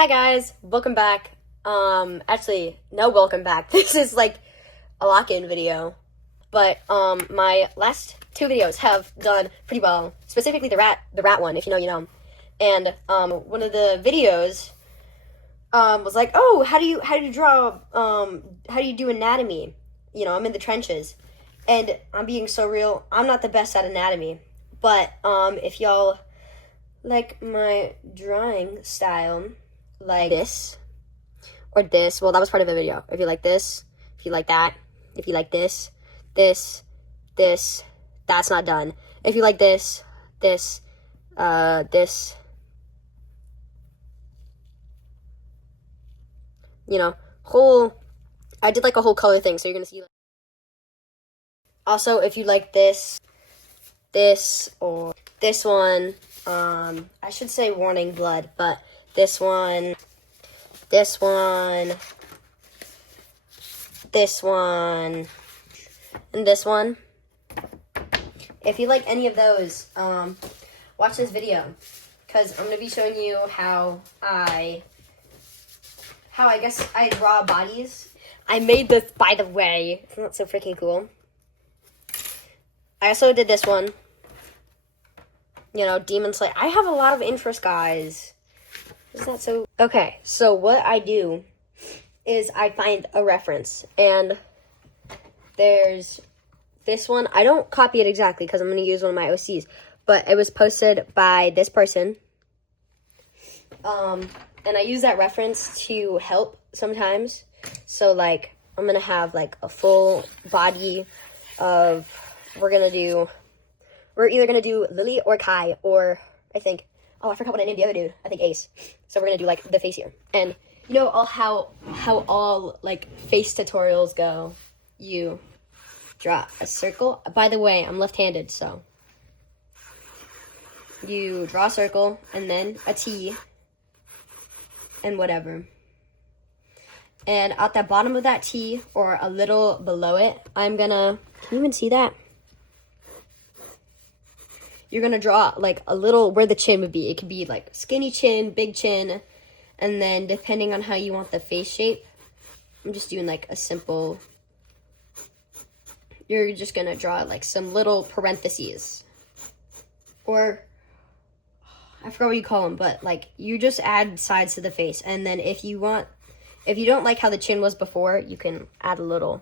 Hi guys, welcome back. Actually, no welcome back. This is like a lock-in video. But my last two videos have done pretty well. Specifically the rat one, if you know, you know. And one of the videos was like, "Oh, how do you draw how do you do anatomy?" You know, I'm in the trenches. And I'm being so real, I'm not the best at anatomy. But if y'all like my drawing style, like this or this, well, that was part of the video. If you like this, if you like that, if you like this, this, that's not done. If you like this, this, you know, I did like a whole color thing, so you're gonna see. Also, if you like this, or this one, I should say warning blood, but this one, this one, and this one. If you like any of those, watch this video, because I'm going to be showing you how I guess I draw bodies. I made this, by the way. Isn't that so freaking cool? I also did this one. You know, Demon Slayer. I have a lot of interest, guys. Isn't that so? Okay, so what I do is I find a reference, and there's this one. I don't copy it exactly because I'm going to use one of my OCs, but it was posted by this person. And I use that reference to help sometimes. So, like, I'm going to have, like, a full body of, we're either going to do Lily or Kai, or I forgot what I named the other dude. I think Ace. So we're going to do, like, the face here. And you know how all, like, face tutorials go. You draw a circle. By the way, I'm left-handed, so you draw a circle, and then a T, and whatever. And at the bottom of that T, or a little below it, can you even see that? You're gonna draw, like, a little where the chin would be. It could be, like, skinny chin, big chin, and then depending on how you want the face shape, I'm just doing, like, a simple, you're just gonna draw, like, some little parentheses. Or, I forgot what you call them, but, like, you just add sides to the face. And then if you don't like how the chin was before, you can add a little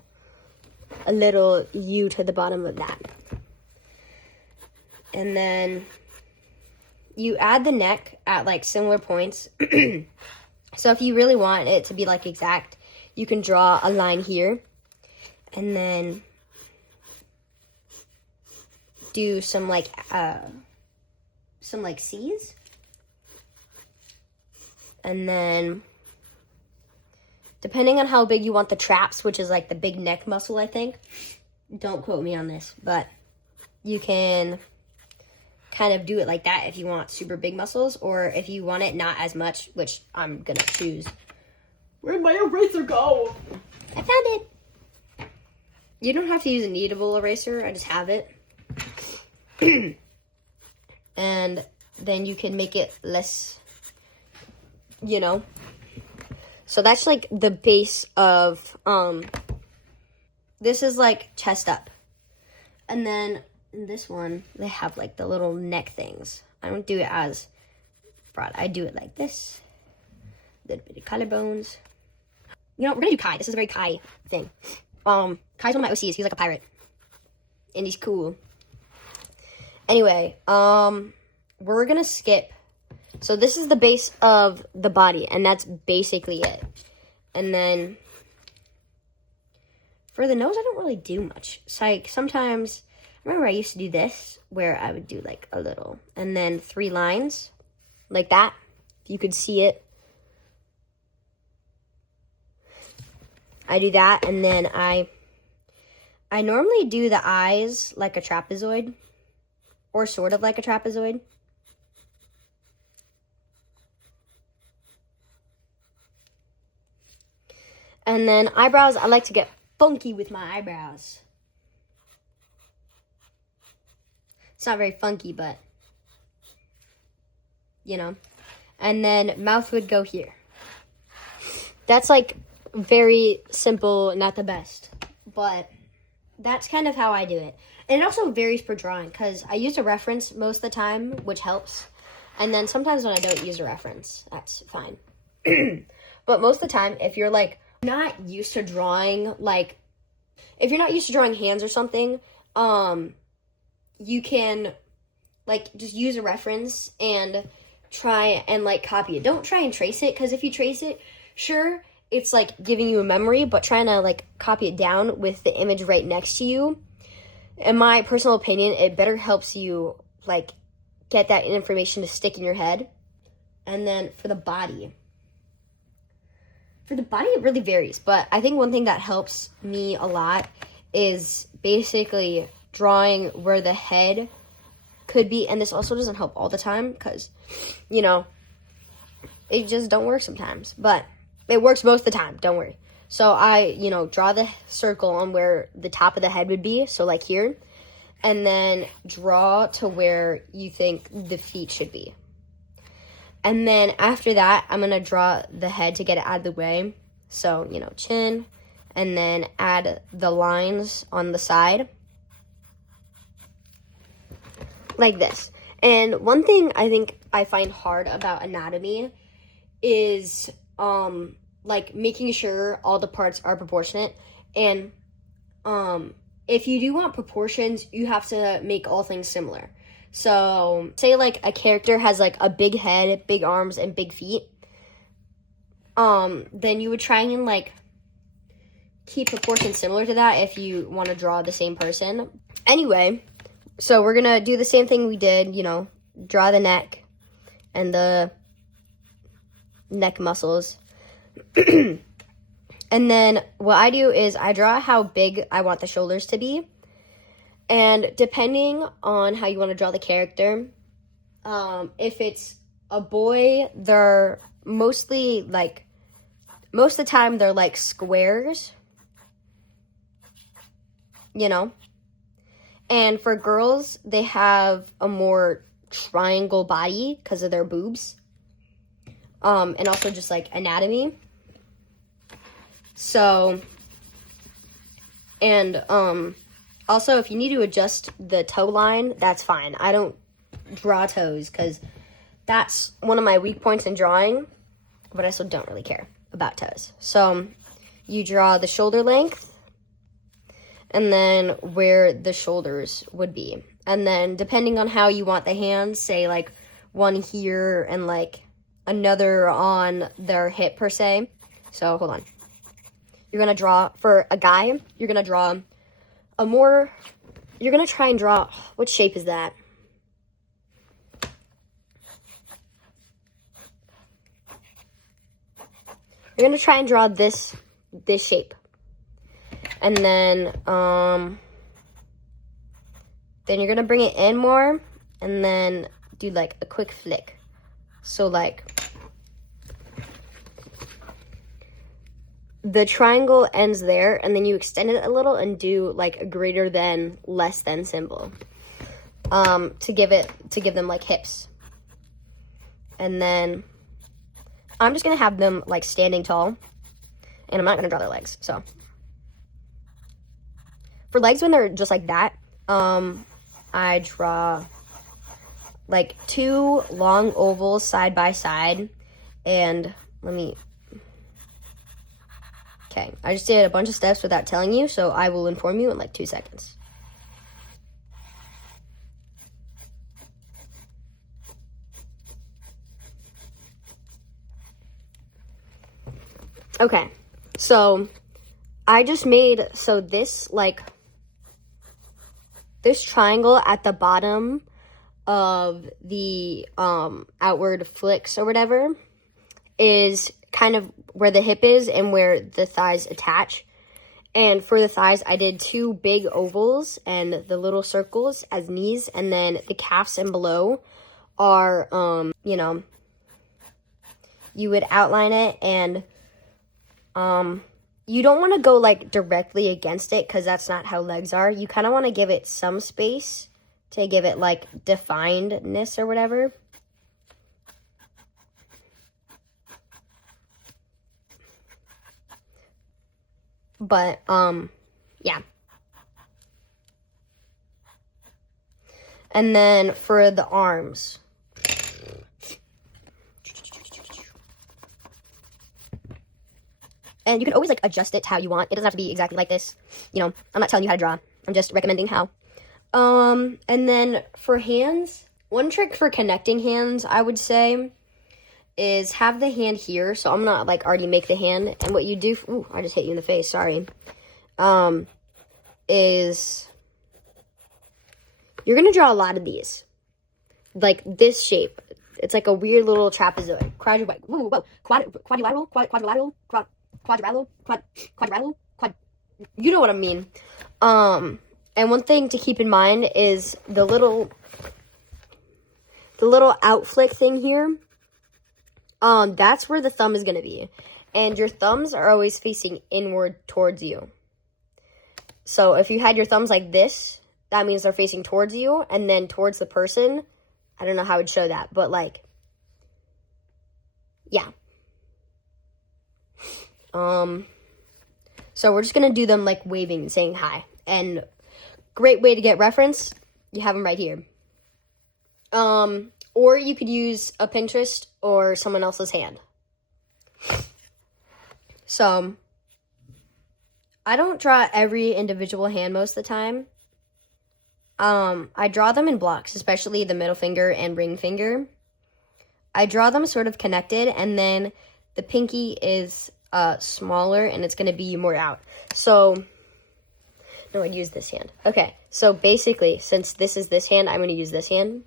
U to the bottom of that. And then you add the neck at, like, similar points. So if you really want it to be, like, exact, you can draw a line here. And then do some, like, C's. And then, depending on how big you want the traps, which is, like, the big neck muscle, I think. Don't quote me on this, but you can kind of do it like that if you want super big muscles, or if you want it not as much, which I'm gonna choose. Where'd my eraser go? I found it. You don't have to use a kneadable eraser. I just have it. And then you can make it less, you know. So that's, like, the base of, this is, like, chest up. And then in this one, they have, like, the little neck things. I don't do it as broad. I do it like this. A little bit of collarbones. You know, we're gonna do Kai. This is a very Kai thing. Kai's one of my OCs. He's like a pirate. And he's cool. Anyway, we're gonna skip. So this is the base of the body, and that's basically it. And then for the nose, I don't really do much. It's like sometimes, remember I used to do this, where I would do, like, a little, and then 3 lines, like that. You could see it. I do that, and then I normally do the eyes like a trapezoid, or sort of like a trapezoid. And then eyebrows, I like to get funky with my eyebrows. It's not very funky, but, you know. And then mouth would go here. that's like very simple, not the best, but that's kind of how I do it. And it also varies per drawing because I use a reference most of the time, which helps. And then sometimes when I don't use a reference, that's fine. But most of the time, if you're like not used to drawing, like if you're not used to drawing hands or something, you can like just use a reference and try and like copy it. Don't try and trace it, because if you trace it, sure, it's like giving you a memory, but trying to like copy it down with the image right next to you, in my personal opinion, it better helps you like get that information to stick in your head. And then for the body, it really varies, but I think one thing that helps me a lot is basically drawing where the head could be. And this also doesn't help all the time because, you know, it just don't work sometimes, but it works most of the time, don't worry. So I, you know, draw the circle on where the top of the head would be, so like here, and then draw to where you think the feet should be. And then after that, I'm going to draw the head to get it out of the way. So, you know, chin, and then add the lines on the side. Like this. And one thing I think I find hard about anatomy is, like, making sure all the parts are proportionate. And, if you do want proportions, you have to make all things similar. So, say, like, a character has, like, a big head, big arms, and big feet. Then you would try and, like, keep proportions similar to that if you want to draw the same person. Anyway, so we're going to do the same thing we did, you know, draw the neck and the neck muscles. And then what I do is I draw how big I want the shoulders to be. And depending on how you want to draw the character, if it's a boy, they're mostly like, most of the time they're like squares, you know. And for girls, they have a more triangle body because of their boobs. And also just like anatomy. So, and also if you need to adjust the toe line, that's fine. I don't draw toes because that's one of my weak points in drawing, but I still don't really care about toes. So you draw the shoulder length and then where the shoulders would be. And then depending on how you want the hands, say like one here and like another on their hip per se. So hold on. You're going to draw, for a guy, you're going to draw a more, you're going to try and draw, what shape is that? You're going to try and draw this shape. And then you're going to bring it in more and then do like a quick flick. So like, the triangle ends there, and then you extend it a little and do like a greater than, less than symbol, to give them like hips. And then I'm just gonna have them like standing tall, and I'm not gonna draw their legs. So for legs, when they're just like that, I draw like 2 long ovals side by side, and okay, I just did a bunch of steps without telling you, so I will inform you in like 2 seconds. Okay, so I just made, so this triangle at the bottom of the outward flicks or whatever is kind of where the hip is and where the thighs attach. And for the thighs, I did 2 big ovals and the little circles as knees, and then the calves and below are, you know, you would outline it, and you don't want to go like directly against it because that's not how legs are. You kind of want to give it some space to give it like definedness or whatever. But, yeah. And then for the arms. And you can always, like, adjust it to how you want. It doesn't have to be exactly like this. You know, I'm not telling you how to draw. I'm just recommending how. And then for hands, one trick for connecting hands, I would say, is have the hand here. So I'm not, like, already make the hand. And what you do, ooh, I just hit you in the face, sorry. Is you're going to draw a lot of these. Like this shape. It's like a weird little trapezoid. Quadrilateral. You know what I mean. And one thing to keep in mind is the little out flick thing here. That's where the thumb is going to be. And your thumbs are always facing inward towards you. So if you had your thumbs like this, that means they're facing towards you and then towards the person. I don't know how I would show that, but like, yeah. So we're just going to do them like waving and saying hi. And great way to get reference, you have them right here. Or you could use a Pinterest or someone else's hand. So I don't draw every individual hand most of the time. I draw them in blocks, especially the middle finger and ring finger. I draw them sort of connected, and then the pinky is smaller, and it's going to be more out. So, no, I'd use this hand. Okay, so basically, since this is this hand, I'm going to use this hand.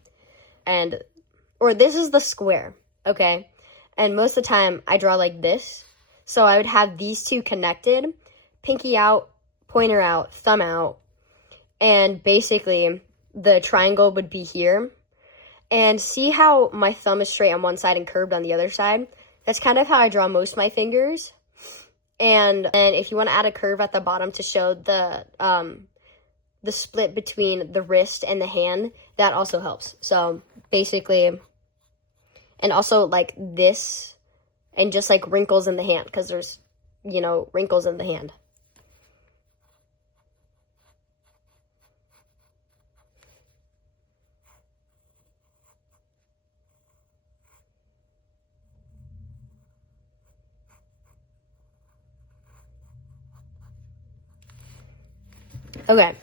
Or this is the square, okay? And most of the time, I draw like this. So I would have these two connected, pinky out, pointer out, thumb out. And basically, the triangle would be here. And see how my thumb is straight on one side and curved on the other side? That's kind of how I draw most of my fingers. And if you want to add a curve at the bottom to show the split between the wrist and the hand, that also helps. So basically, and also like this, and just like wrinkles in the hand, because there's, you know, wrinkles in the hand. Okay,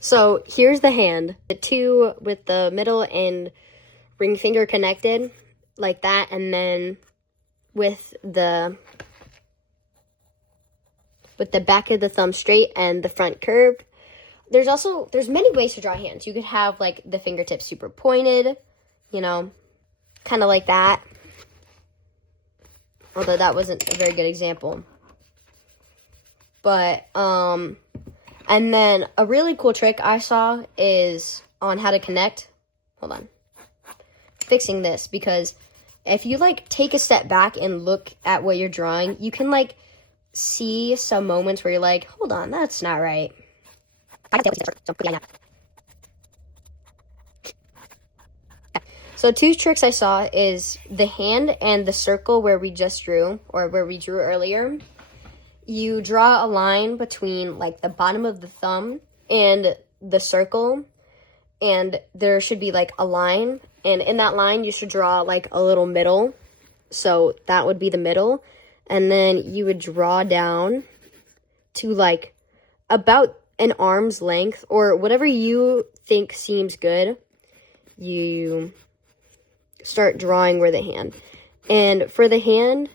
so here's the hand. The two with the middle and ring finger connected, like that, and then with the back of the thumb straight and the front curved. There's many ways to draw hands. You could have like the fingertips super pointed, you know, kind of like that. Although that wasn't a very good example. But, and then a really cool trick I saw is on how to connect. Hold on. Fixing this, because if you like take a step back and look at what you're drawing, you can like see some moments where you're like, hold on, that's not right. So two tricks I saw is the hand and the circle where we just drew, or where we drew earlier. You draw a line between like the bottom of the thumb and the circle, and there should be like a line, and in that line you should draw like a little middle. So that would be the middle, and then you would draw down to like about an arm's length, or whatever you think seems good. You start drawing where the hand. And for the hand,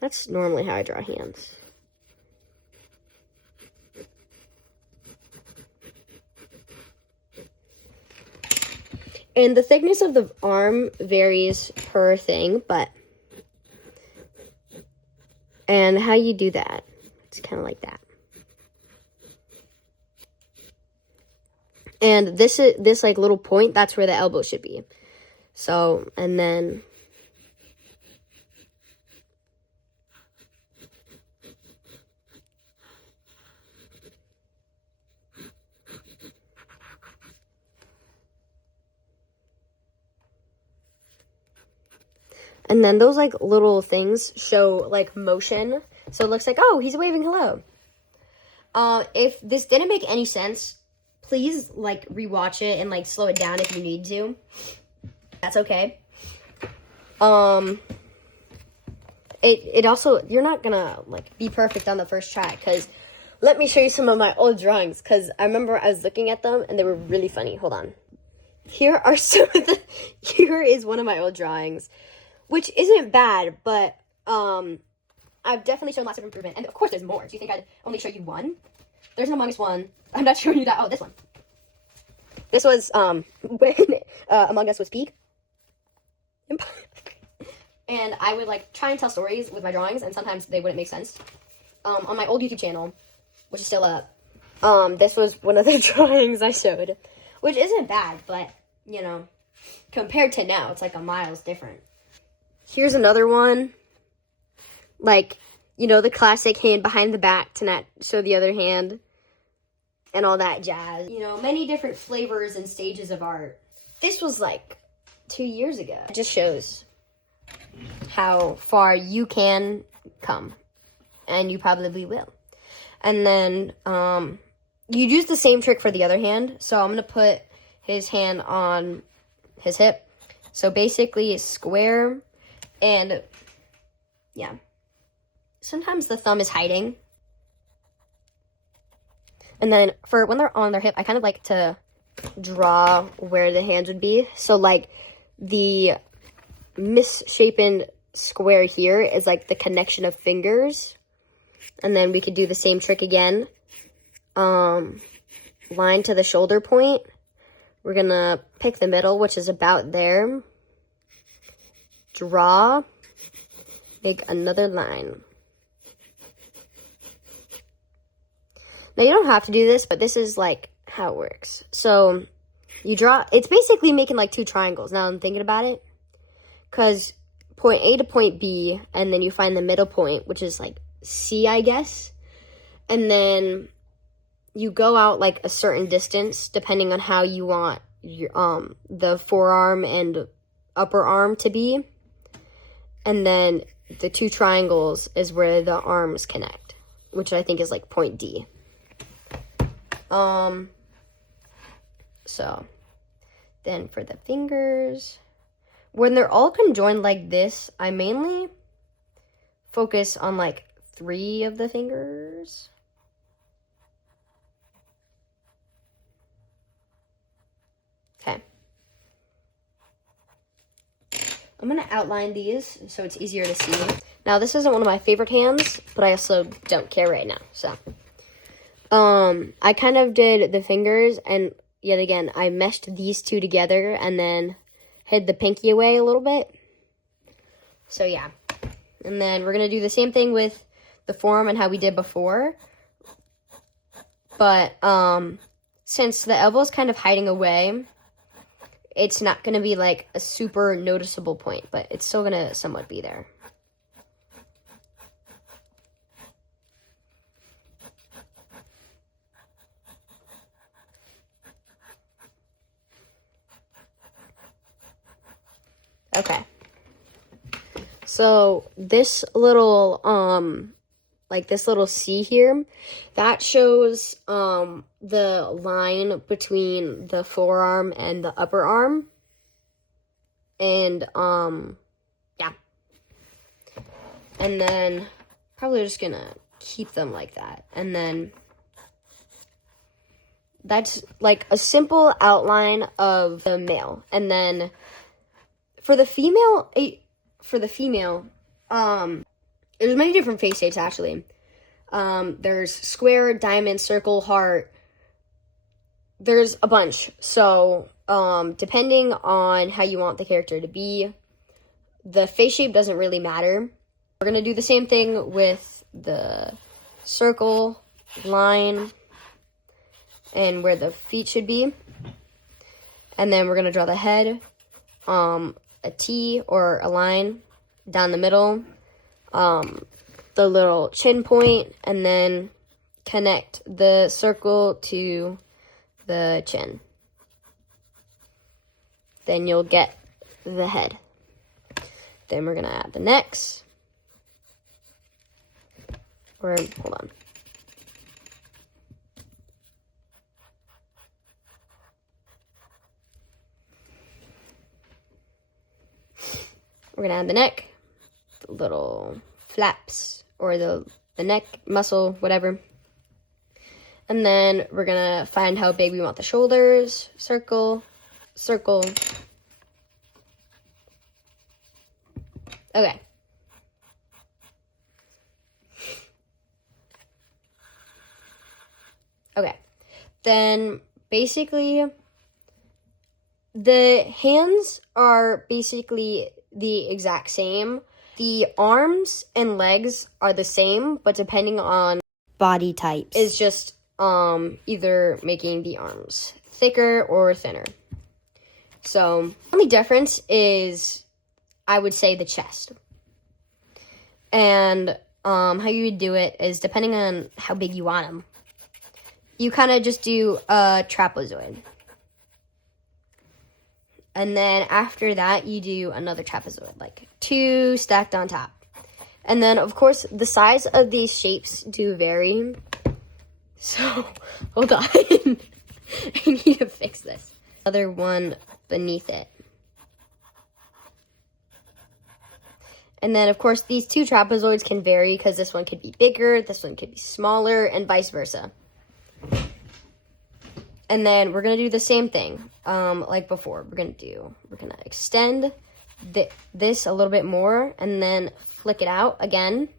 that's normally how I draw hands. And the thickness of the arm varies per thing, and how you do that, it's kind of like that. And this like little point, that's where the elbow should be. So, and then those like little things show like motion. So it looks like, oh, he's waving hello. If this didn't make any sense, please like rewatch it and like slow it down if you need to. That's okay. It also, you're not gonna like be perfect on the first try, because let me show you some of my old drawings, because I remember I was looking at them and they were really funny. Hold on. Here are some of the, here is one of my old drawings, which isn't bad, but I've definitely shown lots of improvement. And of course there's more. Do you think I'd only show you one? There's an Among Us one. I'm not showing you that. Oh, this one. This was when Among Us was peak. And I would like try and tell stories with my drawings, and sometimes they wouldn't make sense. On my old YouTube channel, which is still up, this was one of the drawings I showed, which isn't bad, but you know, compared to now, it's like a miles different. Here's another one, like, you know, the classic hand behind the back to not show the other hand, and all that jazz. You know, many different flavors and stages of art. This was like 2 years ago. It just shows how far you can come, and you probably will. And then you use the same trick for the other hand. So I'm gonna put his hand on his hip. So basically square, and yeah, sometimes the thumb is hiding. And then for when they're on their hip, I kind of like to draw where the hands would be. So like the misshapen square here is like the connection of fingers. And then we could do the same trick again. Line to the shoulder point. We're gonna pick the middle, which is about there. Draw. Make another line. Now you don't have to do this, but this is like how it works. So you draw, it's basically making like two triangles now I'm thinking about it. Because point A to point B, and then you find the middle point, which is like C, I guess. And then you go out like a certain distance, depending on how you want your, the forearm and upper arm to be. And then the two triangles is where the arms connect, which I think is like point D. So then for the fingers, when they're all conjoined like this, I mainly focus on like 3 of the fingers. Okay. I'm gonna outline these so it's easier to see. Now this isn't one of my favorite hands, but I also don't care right now, so. I kind of did the fingers, and yet again, I meshed these two together and then hid the pinky away a little bit. So yeah. And then we're going to do the same thing with the forearm and how we did before. But since the elbow is kind of hiding away, it's not going to be like a super noticeable point, but it's still going to somewhat be there. Okay. So this little, like this little C here, that shows, the line between the forearm and the upper arm. And, yeah. And then probably just gonna keep them like that. And then that's like a simple outline of the male. And then for the female, there's many different face shapes actually. There's square, diamond, circle, heart. There's a bunch. So, depending on how you want the character to be, the face shape doesn't really matter. We're gonna do the same thing with the circle, line, and where the feet should be. And then we're gonna draw the head, a T or a line down the middle, the little chin point, and then connect the circle to the chin. Then you'll get the head. Then we're gonna add the necks. Or, hold on. we're gonna add the neck, the little flaps, or the neck muscle, whatever. And then we're gonna find how big we want the shoulders. Circle, circle. Okay. Okay. Then basically the hands are basically the exact same. The arms and legs are the same, but depending on body types, is just either making the arms thicker or thinner. So the only difference is, I would say, the chest. And how you would do it is depending on how big you want them. You kind of just do a trapezoid. And then after that, you do another trapezoid, like 2 stacked on top. And then, of course, the size of these shapes do vary. So, hold on. I need to fix this. Another one beneath it. And then, of course, these 2 trapezoids can vary because this one could be bigger, this one could be smaller, and vice versa. And then we're going to do the same thing like before. We're going to extend this a little bit more and then flick it out again.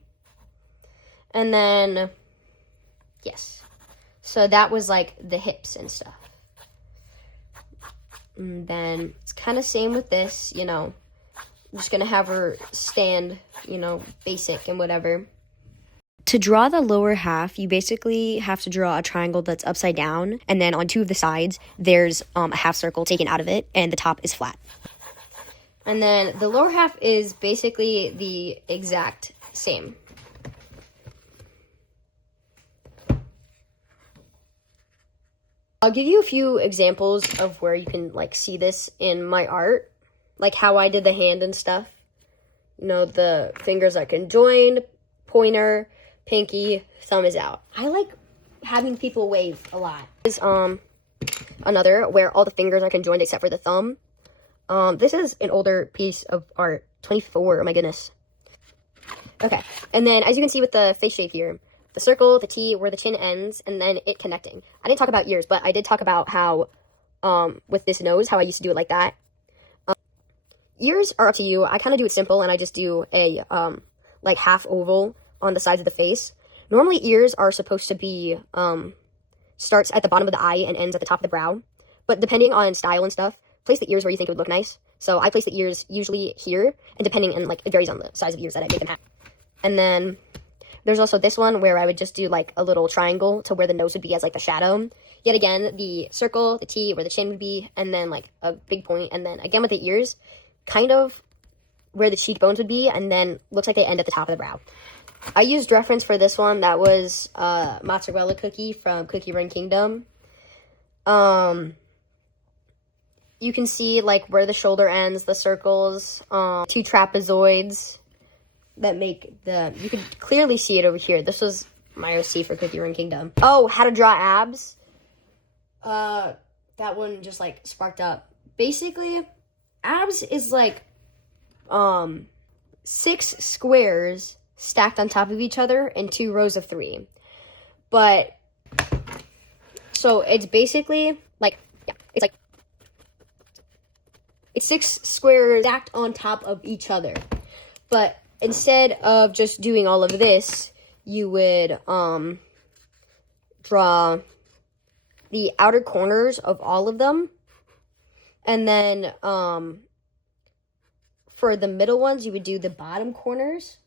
And then, yes. So that was like the hips and stuff. And then it's kind of same with this, you know. I'm just going to have her stand, you know, basic and whatever. To draw the lower half, you basically have to draw a triangle that's upside down, and then on 2 of the sides, there's a half circle taken out of it, and the top is flat. And then the lower half is basically the exact same. I'll give you a few examples of where you can like see this in my art, like how I did the hand and stuff. You know, the fingers are conjoined, pointer, pinky, thumb is out. I like having people wave a lot. This is another where all the fingers are conjoined except for the thumb. This is an older piece of art, 24, oh my goodness. Okay, and then as you can see with the face shape here, the circle, the T, where the chin ends, and then it connecting. I didn't talk about ears, but I did talk about how, with this nose, how I used to do it like that. Ears are up to you. I kind of do it simple, and I just do a, like half oval on the sides of the face. Normally ears are supposed to be starts at the bottom of the eye and ends at the top of the brow, but depending on style and stuff, place the ears where you think it would look nice. So I place the ears usually here, and depending on like it varies on the size of ears that I make them have. And then there's also this one where I would just do like a little triangle to where the nose would be as like the shadow. Yet again, the circle, the T, where the chin would be, and then like a big point, and then again with the ears, kind of where the cheekbones would be, and then looks like they end at the top of the brow. I used reference for this one. That was mozzarella cookie from Cookie Run Kingdom. You can see like where the shoulder ends, the circles, 2 trapezoids that make you can clearly see it over here. This was my OC for Cookie Run Kingdom. Oh, how to draw abs. That one just like sparked up. Basically, abs is like 6 squares stacked on top of each other in 2 rows of 3. But so it's basically like, yeah, it's 6 squares stacked on top of each other. But instead of just doing all of this, you would draw the outer corners of all of them, and then for the middle ones you would do the bottom corners,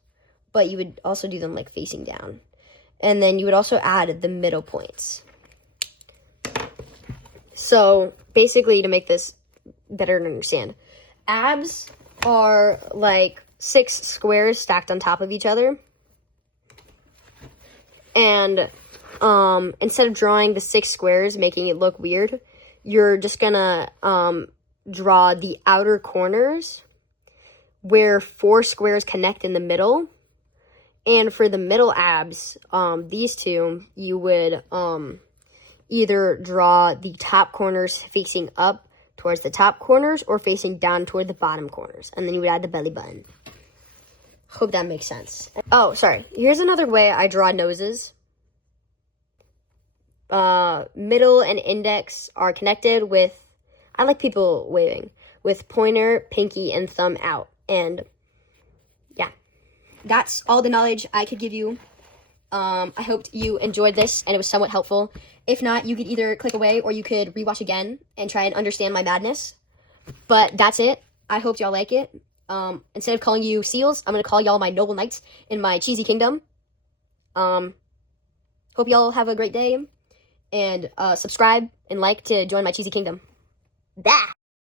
but you would also do them like facing down, and then you would also add the middle points. So basically, to make this better to understand, abs are like 6 squares stacked on top of each other, and instead of drawing the 6 squares, making it look weird, you're just gonna draw the outer corners where 4 squares connect in the middle. And for the middle abs, these 2, you would either draw the top corners facing up towards the top corners or facing down toward the bottom corners. And then you would add the belly button. Hope that makes sense. Oh, sorry. Here's another way I draw noses. Middle and index are connected with, I like people waving, with pointer, pinky, and thumb out. And yeah, that's all the knowledge I could give you. I hoped you enjoyed this and it was somewhat helpful. If not, you could either click away or you could rewatch again and try and understand my madness. But that's it. I hope y'all like it. Instead of calling you seals, I'm going to call y'all my noble knights in my cheesy kingdom. Hope y'all have a great day. And subscribe and like to join my cheesy kingdom. Bah!